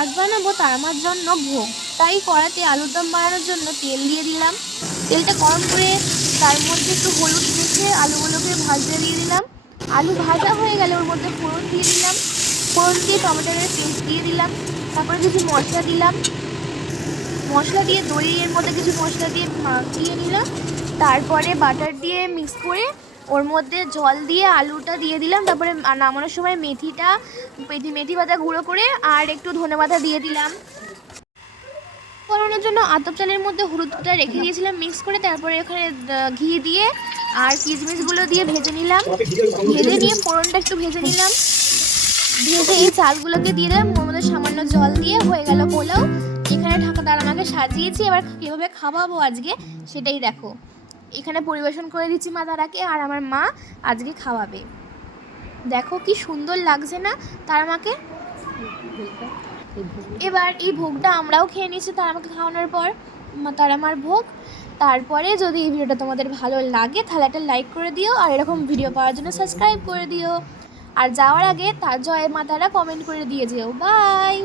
আজ বানাবো তার আমার জন্য ভোগ। তাই কড়াতে আলুর দম বানানোর জন্য তেল দিয়ে দিলাম। তেলটা গরম করে তার মধ্যে একটু হলুদ মেখে আলুগুলোকে ভাজতে দিয়ে দিলাম। আলু ভাজা হয়ে গেলে ওর মধ্যে ফোড়ন দিয়ে দিলাম। ফোড়ন দিয়ে টমেটোর পেস্ট দিয়ে দিলাম। তারপরে কিছু মশলা দিলাম। মশলা দিয়ে দই এর মধ্যে কিছু মশলা দিয়ে মাখিয়ে নিলাম। তারপরে বাটার দিয়ে মিক্স করে ওর মধ্যে জল দিয়ে আলুটা দিয়ে দিলাম তারপরে নামানোর সময় মেথিটা মেথি মেথি পাতা গুঁড়ো করে আর একটু ধনে পাতা দিয়ে দিলাম। ফোড়ানোর জন্য আতপ চালের মধ্যে হলুদটা রেখে দিয়েছিলাম মিক্স করে তারপরে আহ, ঘি দিয়ে আর কিশমিশগুলো দিয়ে ভেজে নিলাম। ভেজে নিয়ে ফোড়নটা একটু ভেজে নিলাম। ভেজে এই চালগুলোকে দিয়ে দিলাম ওর মধ্যে সামান্য জল দিয়ে হয়ে গেল পোলাও। এখানে ঢাকা আমাকে সাজিয়েছি এবার কীভাবে খাওয়াবো আজকে সেটাই দেখো। এখানে পরিবেশন করে দিচ্ছি মা তারাকে আর আমার মা আজকে খাওয়াবে। দেখো কি সুন্দর লাগছে না তার আমাকে? এবার এই ভোগটা আমরাও খেয়ে নিয়েছি তার আমাকে খাওয়ানোর পর তার আমার ভোগ। তারপরে যদি এই ভিডিওটা তোমাদের ভালো লাগে তাহলে একটা লাইক করে দিও আর এরকম ভিডিও পাওয়ার জন্য সাবস্ক্রাইব করে দিও। আর যাওয়ার আগে তার জয় মাতারা কমেন্ট করে দিয়ে যেও। বাই